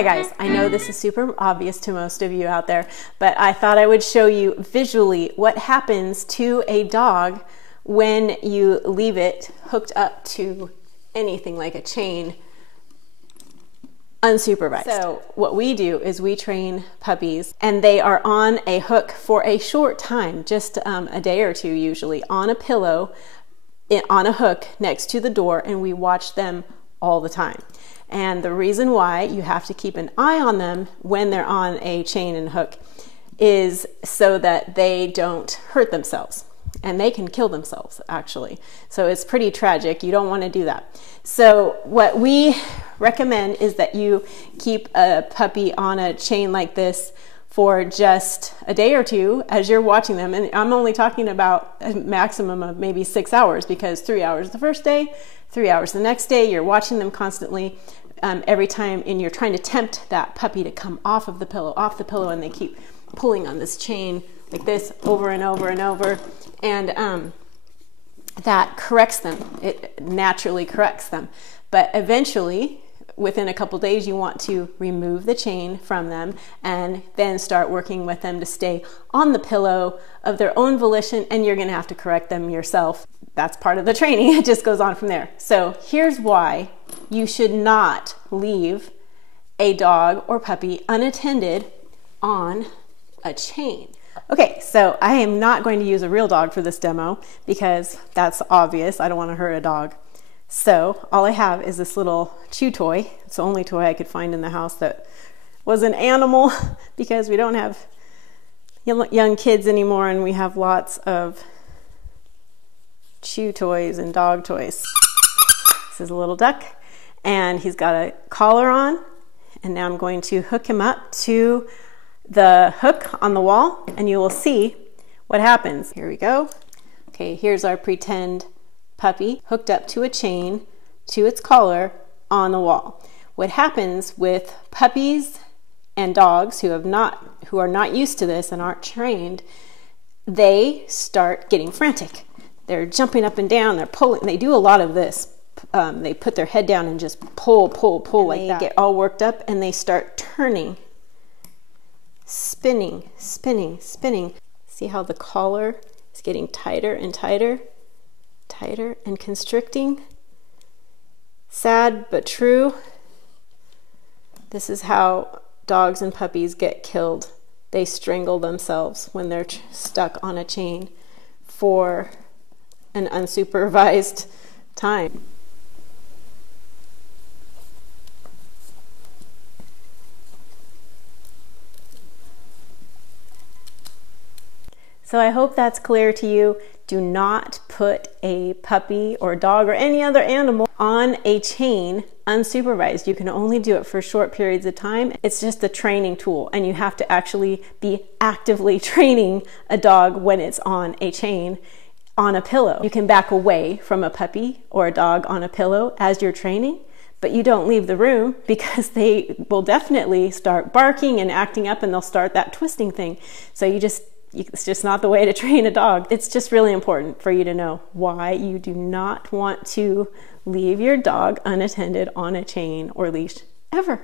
Hi guys, I know this is super obvious to most of you out there, but I thought I would show you visually what happens to a dog when you leave it hooked up to anything like a chain unsupervised. So what we do is we train puppies and they are on a hook for a short time, just a day or two usually, on a pillow, on a hook next to the door, and we watch them all the time. And the reason why you have to keep an eye on them when they're on a chain and hook is so that they don't hurt themselves. And they can kill themselves, actually. So it's pretty tragic. You don't want to do that. So what we recommend is that you keep a puppy on a chain like this for just a day or two as you're watching them. And I'm only talking about a maximum of maybe 6 hours, because 3 hours the first day, 3 hours the next day, you're watching them constantly every time, and you're trying to tempt that puppy to come off the pillow, and they keep pulling on this chain like this over and over and over, and that corrects them. It naturally corrects them. But eventually, within a couple days, you want to remove the chain from them and then start working with them to stay on the pillow of their own volition, and you're going to have to correct them yourself. That's part of the training. It just goes on from there. So here's why you should not leave a dog or puppy unattended on a chain. Okay, so I am not going to use a real dog for this demo because that's obvious. I don't want to hurt a dog. So all I have is this little chew toy. It's the only toy I could find in the house that was an animal, because we don't have young kids anymore, and we have lots of chew toys and dog toys. This is a little duck, and he's got a collar on, and now I'm going to hook him up to the hook on the wall, and you will see what happens. Here we go. Okay, here's our pretend puppy hooked up to a chain to its collar on the wall. What happens with puppies and dogs who are not used to this and aren't trained, they start getting frantic. They're jumping up and down, they're pulling. They do a lot of this. They put their head down and just pull like that. They get all worked up and they start turning, spinning. See how the collar is getting tighter and tighter and constricting? Sad but true. This is how dogs and puppies get killed. They strangle themselves when they're stuck on a chain for an unsupervised time. So I hope that's clear to you. Do not put a puppy or dog or any other animal on a chain unsupervised. You can only do it for short periods of time. It's just a training tool, and you have to actually be actively training a dog when it's on a chain on a pillow. You can back away from a puppy or a dog on a pillow as you're training, but you don't leave the room, because they will definitely start barking and acting up, and they'll start that twisting thing. So it's just not the way to train a dog. It's just really important for you to know why you do not want to leave your dog unattended on a chain or leash ever.